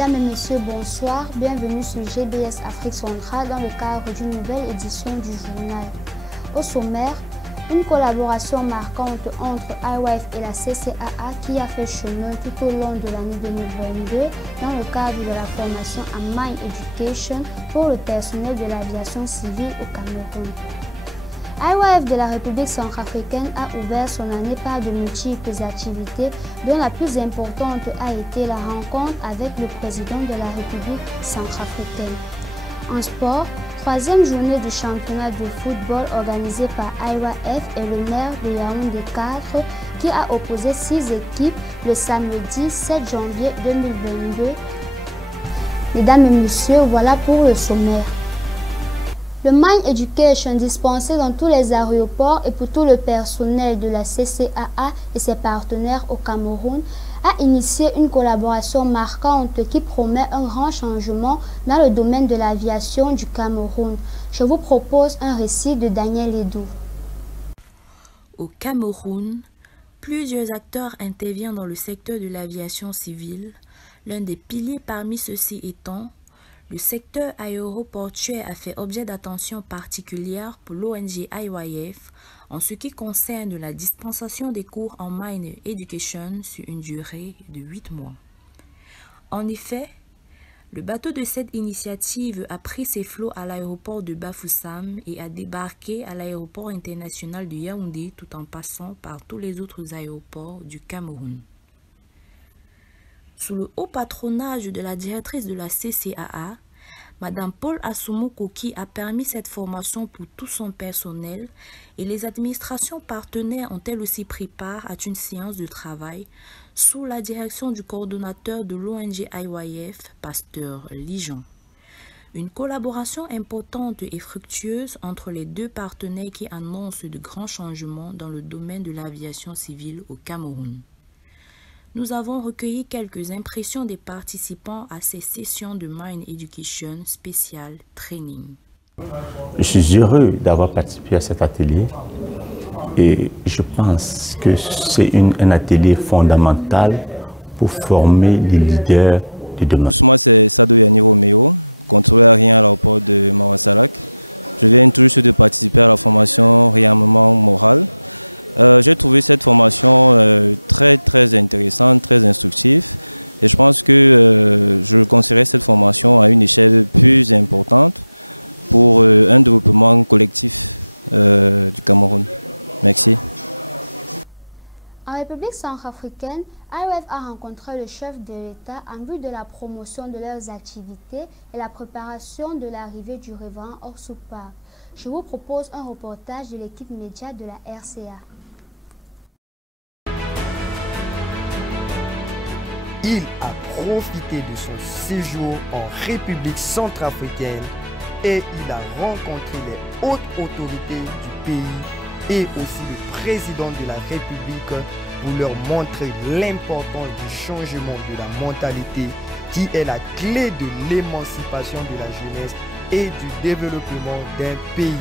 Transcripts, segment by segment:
Mesdames et messieurs, bonsoir. Bienvenue sur GBS Afrique Centrale dans le cadre d'une nouvelle édition du journal. Au sommaire, une collaboration marquante entre IYF et la CCAA qui a fait chemin tout au long de l'année 2022 dans le cadre de la formation en Mine Education pour le personnel de l'aviation civile au Cameroun. IYF de la République centrafricaine a ouvert son année par de multiples activités, dont la plus importante a été la rencontre avec le président de la République centrafricaine. En sport, troisième journée du championnat de football organisé par IYF et le maire de Yaoundé 4 qui a opposé 6 équipes le samedi 7 janvier 2022. Mesdames et messieurs, voilà pour le sommaire. Le Mine Education dispensé dans tous les aéroports et pour tout le personnel de la CCAA et ses partenaires au Cameroun a initié une collaboration marquante qui promet un grand changement dans le domaine de l'aviation du Cameroun. Je vous propose un récit de Daniel Edou. Au Cameroun, plusieurs acteurs interviennent dans le secteur de l'aviation civile. L'un des piliers parmi ceux-ci étant le secteur aéroportuaire a fait objet d'attention particulière pour l'ONG IYF en ce qui concerne la dispensation des cours en Mine Education sur une durée de 8 mois. En effet, le bateau de cette initiative a pris ses flots à l'aéroport de Bafoussam et a débarqué à l'aéroport international de Yaoundé tout en passant par tous les autres aéroports du Cameroun. Sous le haut patronage de la directrice de la CCAA, Madame Paul Assoumou qui a permis cette formation pour tout son personnel et les administrations partenaires ont elles aussi pris part à une séance de travail sous la direction du coordonnateur de l'ONG IYF, Pasteur Lijon. Une collaboration importante et fructueuse entre les deux partenaires qui annoncent de grands changements dans le domaine de l'aviation civile au Cameroun. Nous avons recueilli quelques impressions des participants à ces sessions de Mine Education Special Training. Je suis heureux d'avoir participé à cet atelier et je pense que c'est un atelier fondamental pour former les leaders de demain. Moi, c'est Sado Yani Romeo, contrôleur aérien à l'aéroport de Mawassarak. Je viens tout juste de participer à la formation réarmement moral. J'ai trouvé cette formation très intéressante, très instructive et je pense que je conseillerais cette formation à une échelle plus importante pour un développement collectif du Cameroun. Merci. En République centrafricaine, IYF a rencontré le chef de l'État en vue de la promotion de leurs activités et la préparation de l'arrivée du révérend Orsoupa. Je vous propose un reportage de l'équipe média de la RCA. Il a profité de son séjour en République centrafricaine et il a rencontré les hautes autorités du pays et aussi le président de la République pour leur montrer l'importance du changement de la mentalité qui est la clé de l'émancipation de la jeunesse et du développement d'un pays.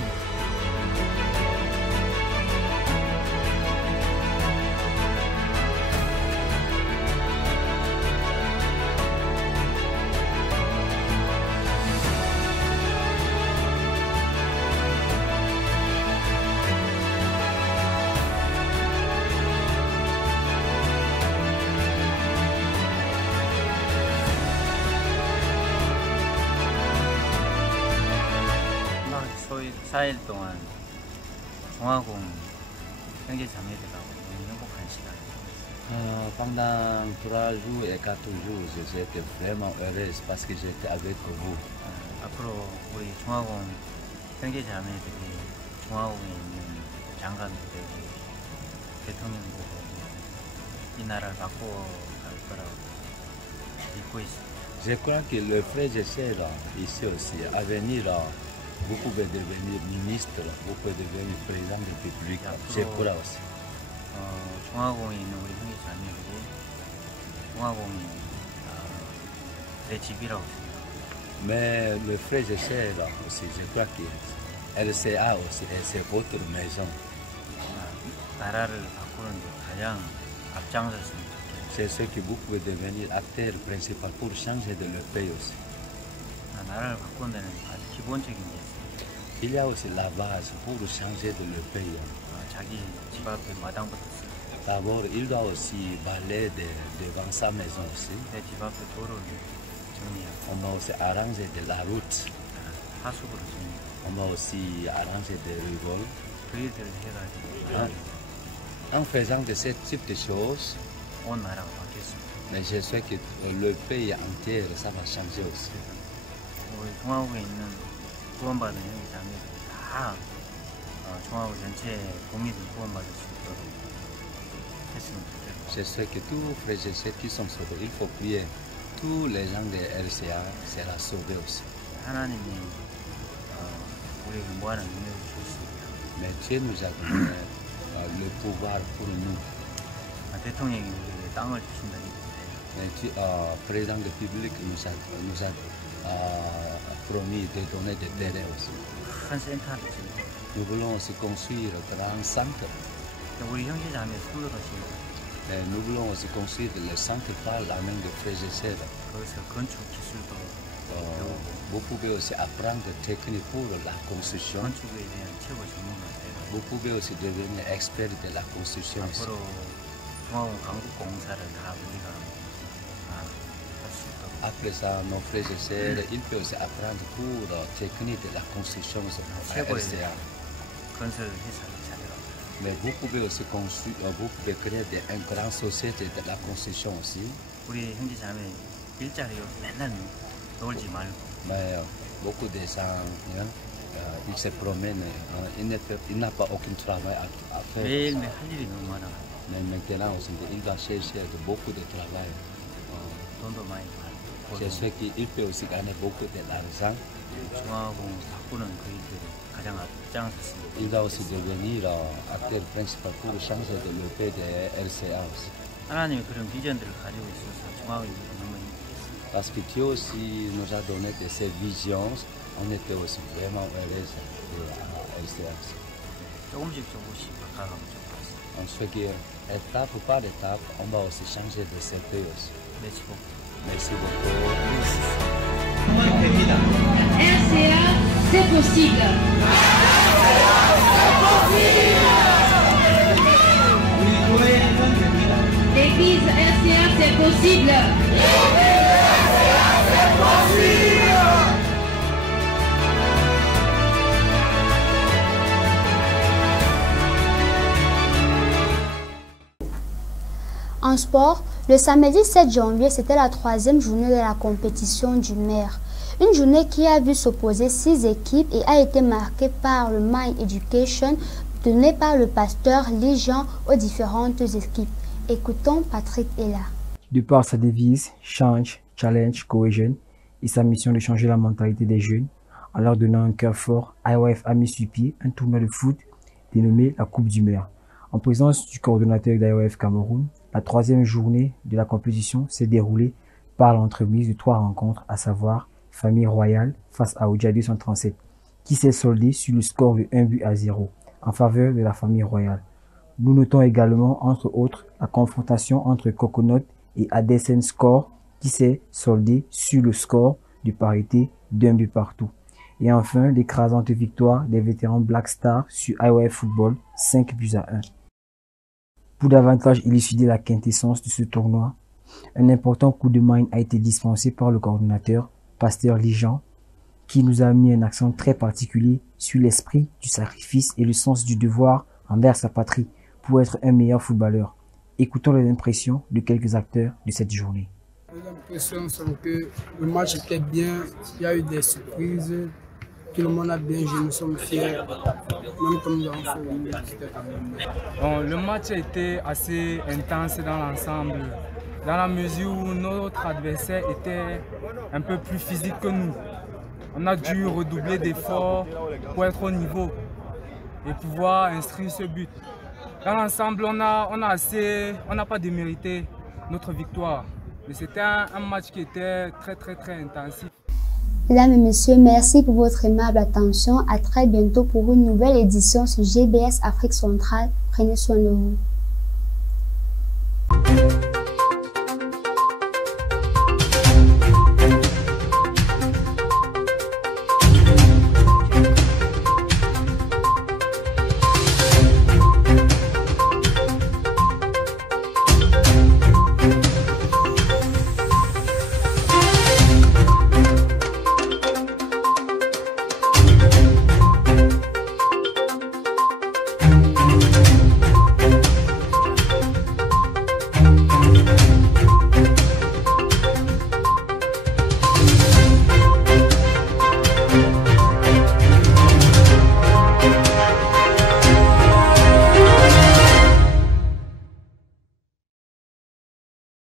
동안 중화공 형제자매들하고 행복한 시간이었어요. Pendant 3 jours et 4 jours, j'étais vraiment heureuse parce que j'étais avec vous. 앞으로 우리 중화공 형제자매들이 중화공에 있는 장관들도 대통령들도 이 나라를 바꿔갈 거라고 믿고 있습니다. Je crois que le frère et sœurs ici aussi, à venir, vous pouvez devenir ministre, vous pouvez devenir président de la République. Je crois aussi. 중화공에 있는 우리 형제자매들이 중화공은 내 집이라고 생각합니다. Mais le frère et sœurs aussi, je crois que RCA aussi, c'est votre maison. 나라를 바꾸는 가장 앞장섰으면 좋겠어요. C'est ce que vous pouvez devenir acteur principal pour changer de le pays aussi. Il y a aussi la base pour changer de le pays. D'abord, il doit aussi balayer devant sa maison aussi. On va aussi arranger de la route. On va aussi arranger des rigoles. En faisant de ce type de choses, mais je sais que le pays entier, ça va changer aussi. Je sais que tous les frères et sœurs qui sont sauvés, il faut prier. Tous les gens de RCA seront sauvés aussi. Mais Dieu nous a donné le pouvoir pour nous. Le président de la République nous a promis de donner des terrains aussi. Nous voulons aussi construire un grand centre. Et nous voulons aussi construire le centre par la main de frères et sœurs. Vous pouvez aussi apprendre technique pour la construction. Vous pouvez aussi devenir expert de la construction aussi. Après ça, nos frères et sœurs, ils peuvent aussi apprendre pour la technique de la construction à RCA. Mais vous pouvez aussi construire, vous pouvez créer une grande société de la construction aussi. Mais beaucoup de gens, ils se promènent, ils n'ont pas aucun travail à faire. Mais maintenant aussi, ils doivent chercher beaucoup de travail. C'est ce qu'il peut aussi gagner beaucoup d'argent. Il doit aussi devenir acteur principal pour changer de l'EP de RCA aussi. Parce que Dieu aussi nous a donné de ces visions, on était aussi vraiment heureux à RCA aussi. On se fait qu'étape par étape, on va aussi changer de ce pays aussi. Merci beaucoup. RCA, c'est possible. L'église RCA, c'est possible. En sport, le samedi 7 janvier, c'était la 3e journée de la compétition du maire. Une journée qui a vu s'opposer 6 équipes et a été marquée par le Mind Education donné par le pasteur Légion aux différentes équipes. Écoutons Patrick Ella. De par sa devise Change, Challenge, Cohesion et sa mission de changer la mentalité des jeunes, en leur donnant un cœur fort, IYF a mis sur pied un tournoi de foot dénommé la Coupe du Maire. En présence du coordonnateur d'IYF Cameroun, la 3e journée de la compétition s'est déroulée par l'entremise de 3 rencontres, à savoir Famille Royale face à Oudja 237, qui s'est soldée sur le score de 1-0 en faveur de la Famille Royale. Nous notons également, entre autres, la confrontation entre Coconut et Adesen Score, qui s'est soldée sur le score de parité d'1 partout. Et enfin, l'écrasante victoire des vétérans Black Star sur IYF Football, 5-1. Pour davantage élucider la quintessence de ce tournoi, un important coup de main a été dispensé par le coordonnateur, pasteur Lijan, qui nous a mis un accent très particulier sur l'esprit du sacrifice et le sens du devoir envers sa patrie pour être un meilleur footballeur. Écoutons les impressions de quelques acteurs de cette journée. Les impressions sont que le match était bien, il y a eu des surprises, tout le monde a bien joué, nous sommes fiers, même comme nous avons fait, c'était quand même bien. Le match a été assez intense dans l'ensemble, dans la mesure où notre adversaire était un peu plus physique que nous. On a dû redoubler d'efforts pour être au niveau et pouvoir inscrire ce but. Dans l'ensemble, on n'a pas démérité notre victoire. Mais c'était un match qui était très intensif. Mesdames et messieurs, merci pour votre aimable attention. À très bientôt pour une nouvelle édition sur GBS Afrique Centrale. Prenez soin de vous.